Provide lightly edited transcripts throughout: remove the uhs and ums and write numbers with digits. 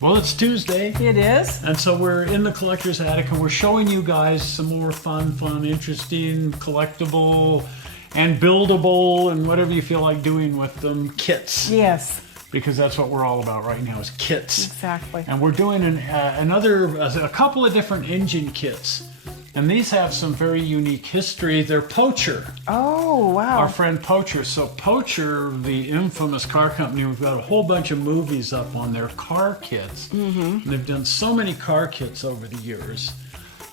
Well, it's Tuesday. It is. And so we're in the collector's attic and we're showing you guys some more fun, interesting, collectible, and buildable, and whatever you feel like doing with them, kits. Yes. Because that's what we're all about right now is kits. Exactly. And we're doing a couple of different engine kits. And these have some very unique history. They're Pocher. Oh, wow. Our friend Pocher. So Pocher, the infamous car company, we've got a whole bunch of movies up on their car kits. Mm-hmm. And they've done so many car kits over the years.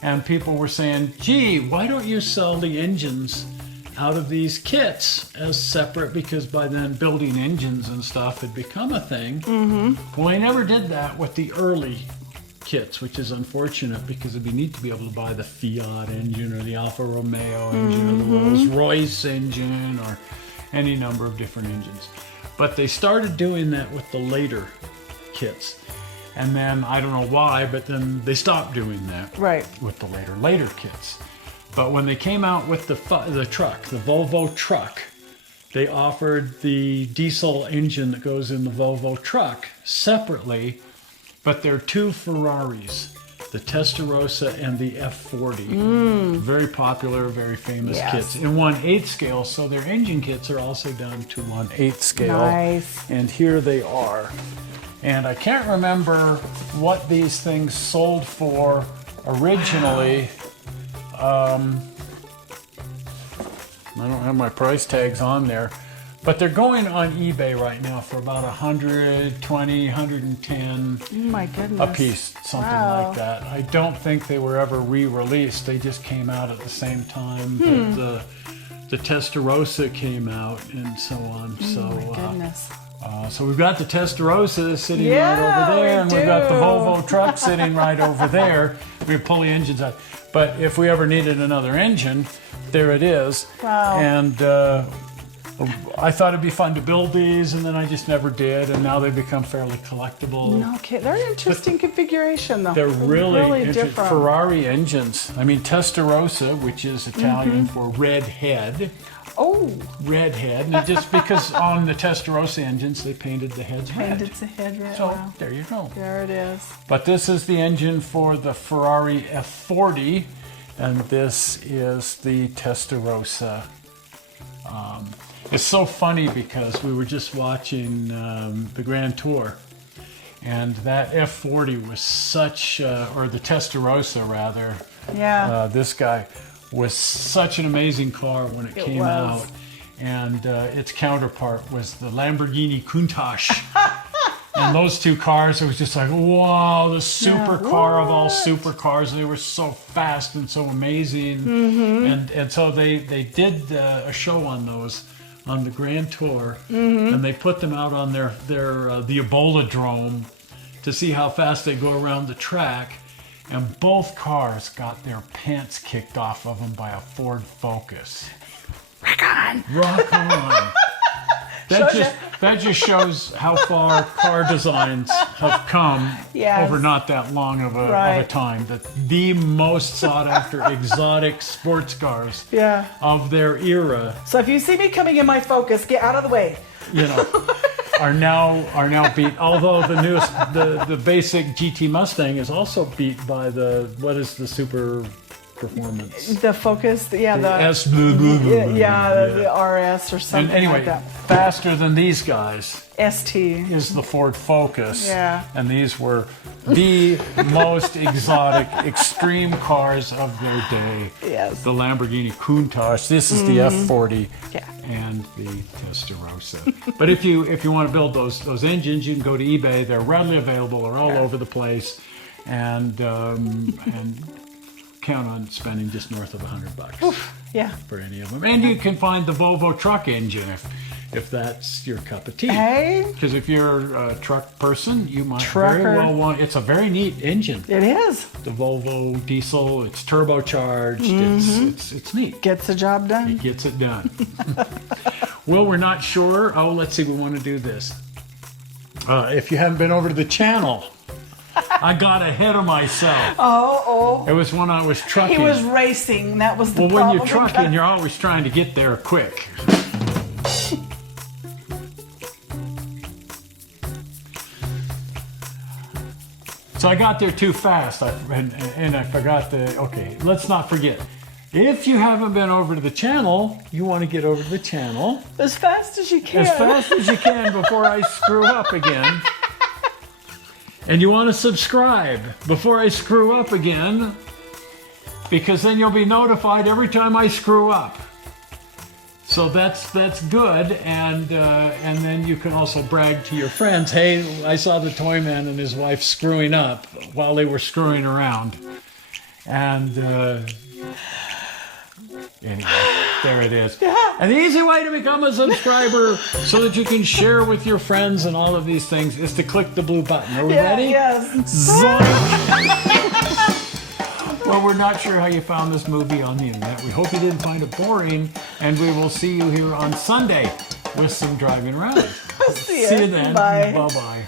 And people were saying, gee, why don't you sell the engines out of these kits as separate? Because by then building engines and stuff had become a thing. Mm-hmm. Well, they never did that with the early kits, which is unfortunate because it'd be neat to be able to buy the Fiat engine or the Alfa Romeo engine or the Rolls Royce engine or any number of different engines. But they started doing that with the later kits. And then, I don't know why, but then they stopped doing that with the later kits. But when they came out with the truck, the Volvo truck, they offered the diesel engine that goes in the Volvo truck separately. But there are two Ferraris, the Testarossa and the F40. Very popular, very famous kits in 1/8 scale. So their engine kits are also done to 1/8 scale. Nice. And here they are. And I can't remember what these things sold for originally. I don't have my price tags on there. But they're going on eBay right now for about 120, 110 my goodness. a piece, something like that. I don't think they were ever re-released. They just came out at the same time that the Testarossa came out and so on. So, my goodness. So we've got the Testarossa sitting right over there, and we've got the Volvo truck sitting right over there. We pull the engines out. But if we ever needed another engine, there it is. Wow. And I thought it'd be fun to build these, and then I just never did, and now they've become fairly collectible. No, okay. They're an interesting configuration, though. They're really different. Ferrari engines. I mean, Testarossa, which is Italian for red head. Oh. Red head. And just because on the Testarossa engines, they painted the heads red. Painted the head red. So wow. there you go. There it is. But this is the engine for the Ferrari F40, and this is the Testarossa. It's so funny because we were just watching the Grand Tour, and that F40 was such, or the Testarossa rather, this guy was such an amazing car when it came out, and its counterpart was the Lamborghini Countach. And those two cars, it was just like, wow, the supercar of all supercars. They were so fast and so amazing. And so they did a show on those on the Grand Tour, and they put them out on the Ebola Drome to see how fast they go around the track. And both cars got their pants kicked off of them by a Ford Focus. Rock on! Rock on! That just shows how far car designs have come over not that long of a time. That the most sought after exotic sports cars of their era. So if you see me coming in my Focus, get out of the way. You know, are now beat. Although the newest, the basic GT Mustang is also beat by the the super performance. The Focus, the S. the RS or something and anyway, like that. Faster than these guys ST is the Ford Focus. Yeah. And these were the most exotic, extreme cars of their day. Yes. The Lamborghini Countach. This is the F40 Yeah. and the Testarossa. But if you want to build those engines, you can go to eBay. They're readily available. They're all over the place, and count on spending just north of $100 for any of them. And you can find the Volvo truck engine if that's your cup of tea. Hey. Because if you're a truck person, you might very well want. It's a very neat engine. It is. The Volvo diesel. It's turbocharged. It's neat. Gets the job done. It gets it done. Well, we're not sure. Oh, let's see. We want to do this. If you haven't been over to the channel, I got ahead of myself. It was when I was trucking. He was racing. That was the problem. problem. When you're trucking, you're always trying to get there quick. So I got there too fast, and I forgot to. Okay, let's not forget. If you haven't been over to the channel, you want to get over to the channel As fast as you can. as fast as you can before I screw up again. And you want to subscribe before I screw up again, because then you'll be notified every time I screw up. So that's good, and then you can also brag to your friends, hey, I saw the toy man and his wife screwing up while they were screwing around. And anyway, there it is. And the easy way to become a subscriber so that you can share with your friends and all of these things is to click the blue button. Are we ready? Yes. Well, we're not sure how you found this movie on the internet. We hope you didn't find it boring, and we will see you here on Sunday with some driving around. See See you then. Bye. Bye-bye.